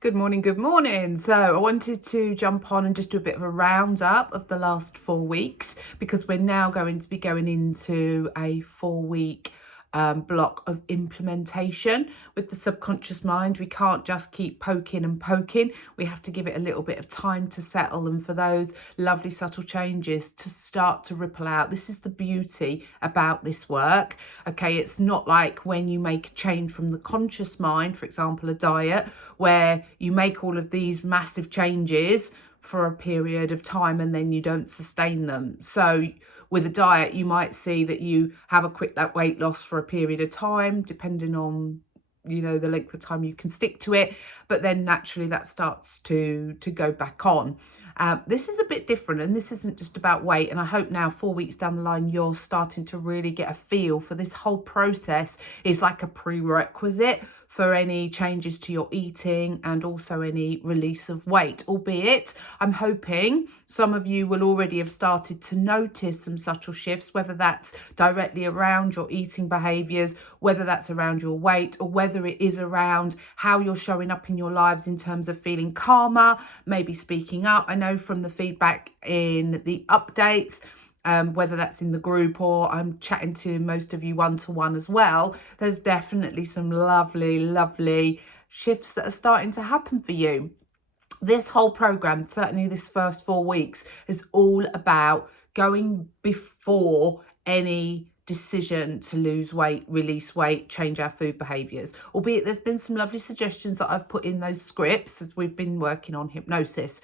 Good morning, good morning. So I wanted to jump on and just do a bit of a roundup of the last 4 weeks because we're now going to be going into a 4 week block of implementation with the subconscious mind. We can't just keep poking and poking. We have to give it a little bit of time to settle and for those lovely subtle changes to start to ripple out. This is the beauty about this work. Okay, it's not like when you make a change from the conscious mind, for example, a diet, where you make all of these massive changes for a period of time and then you don't sustain them. So with a diet, you might see that you have a quick weight loss for a period of time, depending on the length of time you can stick to it, but then naturally that starts to go back on. This is a bit different, and this isn't just about weight. And I hope now 4 weeks down the line, you're starting to really get a feel for this whole process is like a prerequisite for any changes to your eating and also any release of weight, albeit I'm hoping some of you will already have started to notice some subtle shifts, whether that's directly around your eating behaviours, whether that's around your weight, or whether it is around how you're showing up in your lives in terms of feeling calmer, maybe speaking up. I know from the feedback in the updates, whether that's in the group or I'm chatting to most of you one-to-one as well, there's definitely some lovely shifts that are starting to happen for you. This whole program, certainly this first 4 weeks, is all about going before any decision to lose weight, release weight, change our food behaviours. Albeit there's been some lovely suggestions that I've put in those scripts as we've been working on hypnosis.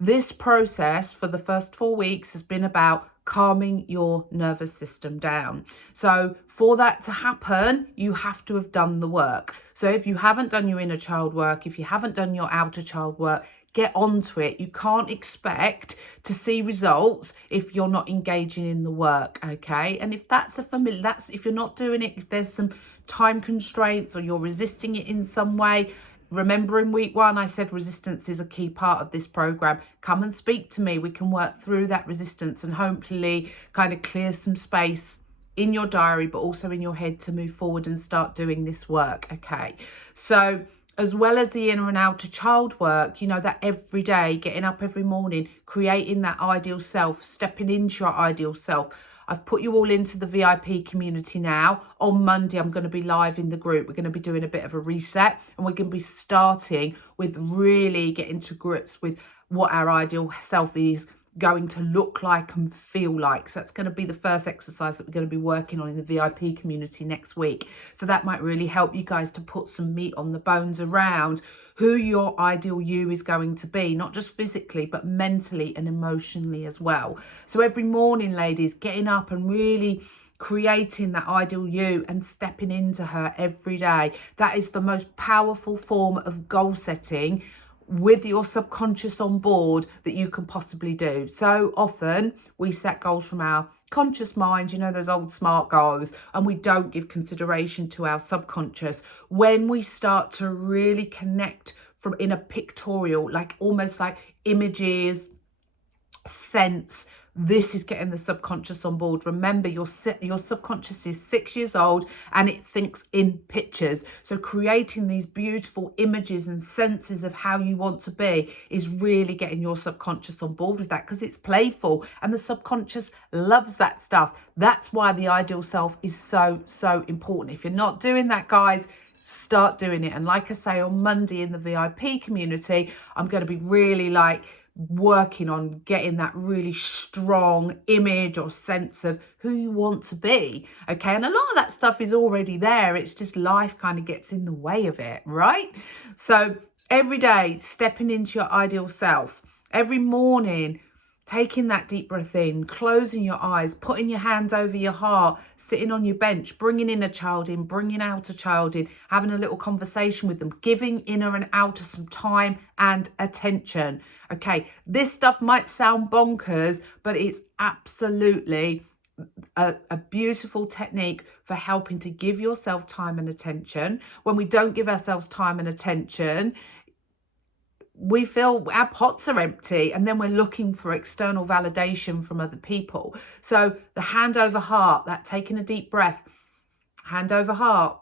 This process for the first 4 weeks has been about calming your nervous system down. So for that to happen, you have to have done the work. So if you haven't done your inner child work, if you haven't done your outer child work, get onto it. You can't expect to see results if you're not engaging in the work, okay? And if that's if you're not doing it, if there's some time constraints or you're resisting it in some way, remember in week 1, I said resistance is a key part of this program. Come and speak to me. We can work through that resistance and hopefully kind of clear some space in your diary, but also in your head to move forward and start doing this work. Okay. So as well as the inner and outer child work, that every day, getting up every morning, creating that ideal self, stepping into your ideal self. I've put you all into the VIP community now. On Monday, I'm going to be live in the group. We're going to be doing a bit of a reset, and we're going to be starting with really getting to grips with what our ideal self is going to look like and feel like. So that's going to be the first exercise that we're going to be working on in the VIP community next week. So that might really help you guys to put some meat on the bones around who your ideal you is going to be, not just physically, but mentally and emotionally as well. So every morning, ladies, getting up and really creating that ideal you and stepping into her every day. That is the most powerful form of goal setting with your subconscious on board that you can possibly do. So often we set goals from our conscious mind, those old SMART goals, and we don't give consideration to our subconscious. When we start to really connect from in a pictorial, like almost like images, sense, this is getting the subconscious on board. Remember, your subconscious is 6 years old and it thinks in pictures. So creating these beautiful images and senses of how you want to be is really getting your subconscious on board with that, because it's playful and the subconscious loves that stuff. That's why the ideal self is so important. If you're not doing that, guys, start doing it. And like I say, on Monday in the VIP community, I'm going to be really working on getting that really strong image or sense of who you want to be. Okay. And a lot of that stuff is already there. It's just life kind of gets in the way of it, right? So every day, stepping into your ideal self, every morning, taking that deep breath in, closing your eyes, putting your hand over your heart, sitting on your bench, bringing in a child in, bringing out a child in, having a little conversation with them, giving inner and outer some time and attention. Okay, this stuff might sound bonkers, but it's absolutely a beautiful technique for helping to give yourself time and attention. When we don't give ourselves time and attention, we feel our pots are empty, and then we're looking for external validation from other people. So the hand over heart, that taking a deep breath, hand over heart,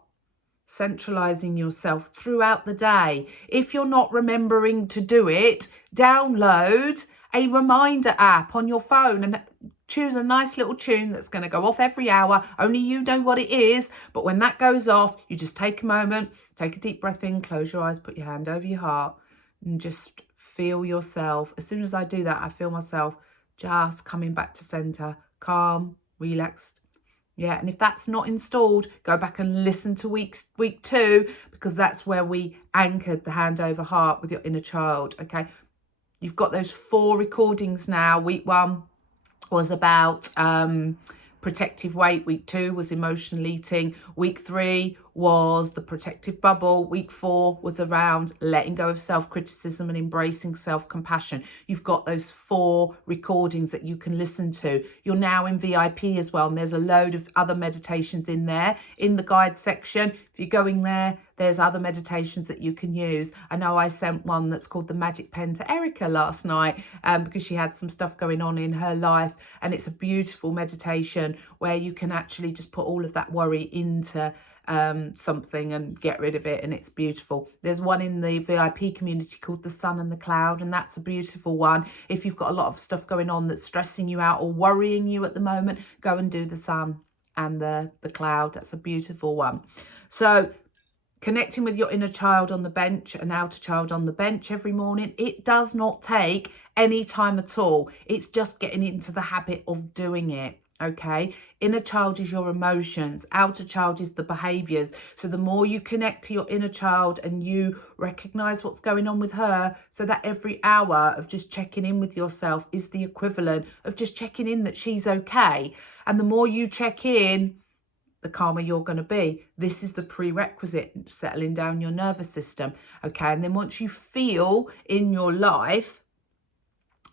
centralizing yourself throughout the day. If you're not remembering to do it, download a reminder app on your phone and choose a nice little tune that's going to go off every hour. Only you know what it is. But when that goes off, you just take a moment, take a deep breath in, close your eyes, put your hand over your heart and just feel yourself. As soon as I do that, I feel myself just coming back to center, calm, relaxed. Yeah, and if that's not installed, go back and listen to week 2, because that's where we anchored the hand over heart with your inner child. Okay, you've got those 4 recordings now. Week 1 was about protective weight. Week 2 was emotional eating. Week 3 was the protective bubble. Week 4 was around letting go of self-criticism and embracing self-compassion. You've got those 4 recordings that you can listen to. You're now in VIP as well, and there's a load of other meditations in there in the guide section. If you're going there, there's other meditations that you can use. I know I sent one that's called the Magic Pen to Erica last night because she had some stuff going on in her life, and it's a beautiful meditation where you can actually just put all of that worry into something and get rid of it, and it's beautiful. There's one in the VIP community called the Sun and the Cloud, and that's a beautiful one. If you've got a lot of stuff going on that's stressing you out or worrying you at the moment, go and do the Sun and the Cloud. That's a beautiful one. So connecting with your inner child on the bench and outer child on the bench every morning, it does not take any time at all. It's just getting into the habit of doing it. Okay, inner child is your emotions, outer child is the behaviors. So the more you connect to your inner child and you recognize what's going on with her, so that every hour of just checking in with yourself is the equivalent of just checking in that she's okay. And the more you check in, the calmer you're going to be. This is the prerequisite, settling down your nervous system. Okay, and then once you feel in your life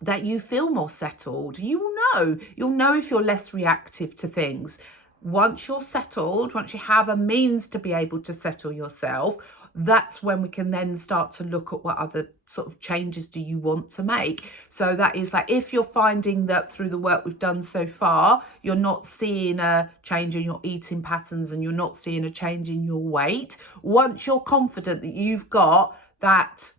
that you feel more settled, you'll know if you're less reactive to things. Once you're settled, once you have a means to be able to settle yourself, that's when we can then start to look at what other sort of changes do you want to make. So that is like, if you're finding that through the work we've done so far, you're not seeing a change in your eating patterns and you're not seeing a change in your weight, once you're confident that you've got that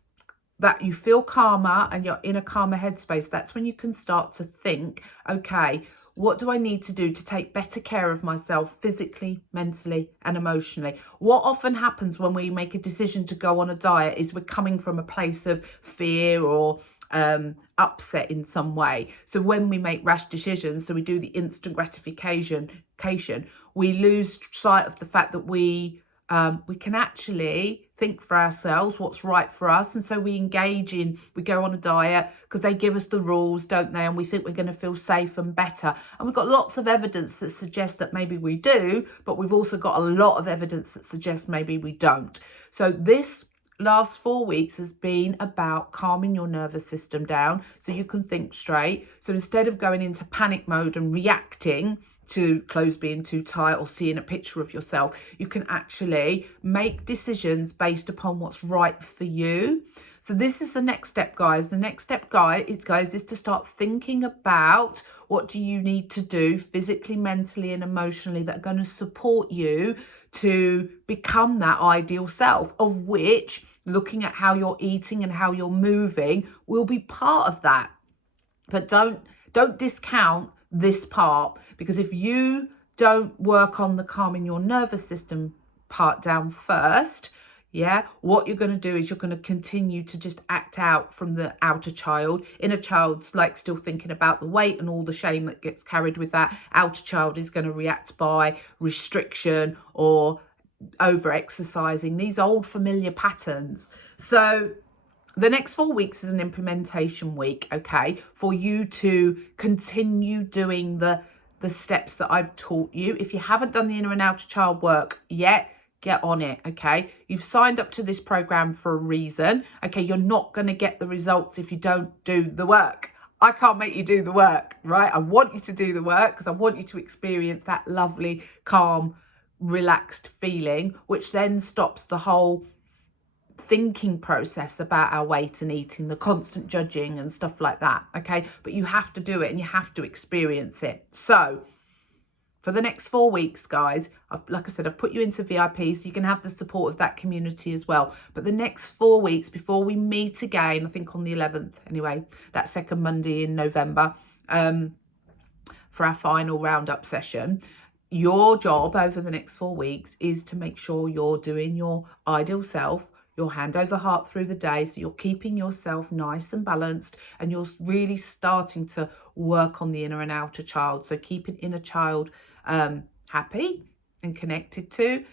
you feel calmer and you're in a calmer headspace, that's when you can start to think, okay, what do I need to do to take better care of myself physically, mentally, and emotionally? What often happens when we make a decision to go on a diet is we're coming from a place of fear or upset in some way. So when we make rash decisions, so we do the instant gratification, we lose sight of the fact that we can actually think for ourselves what's right for us. And so we go on a diet because they give us the rules, don't they? And we think we're going to feel safe and better. And we've got lots of evidence that suggests that maybe we do, but we've also got a lot of evidence that suggests maybe we don't. So this last 4 weeks has been about calming your nervous system down so you can think straight. So instead of going into panic mode and reacting to clothes being too tight or seeing a picture of yourself, you can actually make decisions based upon what's right for you. So this is the next step, guys. The next step, guys, is to start thinking about what do you need to do physically, mentally, and emotionally that are going to support you to become that ideal self, of which looking at how you're eating and how you're moving will be part of that. But don't discount this part, because if you don't work on the calming your nervous system part down first, what you're going to do is you're going to continue to just act out from the outer child. Inner child's like still thinking about the weight and all the shame that gets carried with that. Outer child is going to react by restriction or over exercising, these old familiar patterns. So the next 4 weeks is an implementation week, okay, for you to continue doing the steps that I've taught you. If you haven't done the inner and outer child work yet, get on it, okay? You've signed up to this program for a reason, okay? You're not going to get the results if you don't do the work. I can't make you do the work, right? I want you to do the work because I want you to experience that lovely, calm, relaxed feeling, which then stops the whole thinking process about our weight and eating, the constant judging and stuff like that, okay? But you have to do it and you have to experience it. So For the next 4 weeks, guys, like I said, I've put you into VIP so you can have the support of that community as well. But the next 4 weeks before we meet again, I think on the 11th anyway, that second Monday in November, for our final roundup session, your job over the next 4 weeks is to make sure you're doing your ideal self, your hand over heart through the day, so you're keeping yourself nice and balanced, and you're really starting to work on the inner and outer child. So keeping inner child happy and connected to,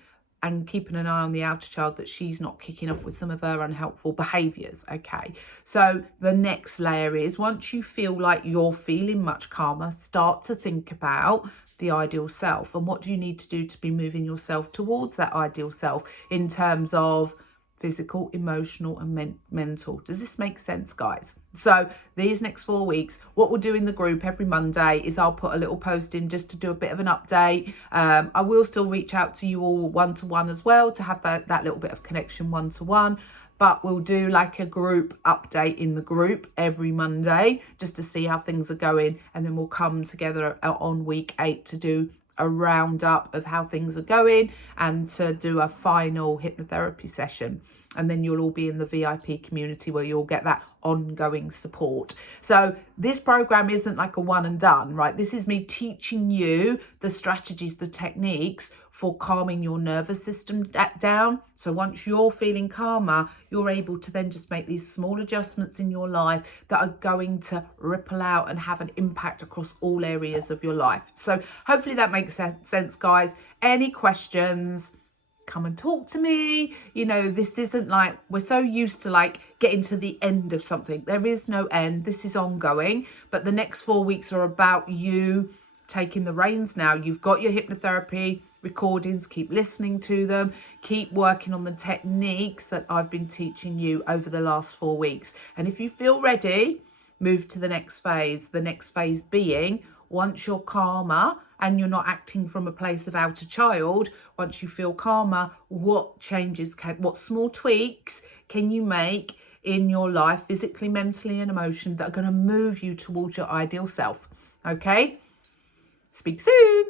and keeping an eye on the outer child that she's not kicking off with some of her unhelpful behaviours. Okay, so the next layer is, once you feel like you're feeling much calmer, start to think about the ideal self and what do you need to do to be moving yourself towards that ideal self in terms of physical, emotional and mental. Does this make sense, guys? So these next 4 weeks, what we'll do in the group every Monday is I'll put a little post in just to do a bit of an update. I will still reach out to you all one-to-one as well to have that little bit of connection one-to-one. But we'll do like a group update in the group every Monday just to see how things are going. And then we'll come together on week 8 to do a roundup of how things are going and to do a final hypnotherapy session. And then you'll all be in the VIP community where you'll get that ongoing support. So this program isn't like a one and done, right? This is me teaching you the strategies, the techniques for calming your nervous system down. So once you're feeling calmer, you're able to then just make these small adjustments in your life that are going to ripple out and have an impact across all areas of your life. So hopefully that makes sense, guys. Any questions? Come and talk to me. You know, this isn't like, we're so used to like getting to the end of something. There is no end. This is ongoing. But the next 4 weeks are about you taking the reins now. You've got your hypnotherapy recordings. Keep listening to them. Keep working on the techniques that I've been teaching you over the last 4 weeks. And if you feel ready, move to the next phase. The next phase being, once you're calmer and you're not acting from a place of outer child, once you feel calmer, what changes, what small tweaks can you make in your life, physically, mentally and emotionally, that are going to move you towards your ideal self? Okay? Speak soon.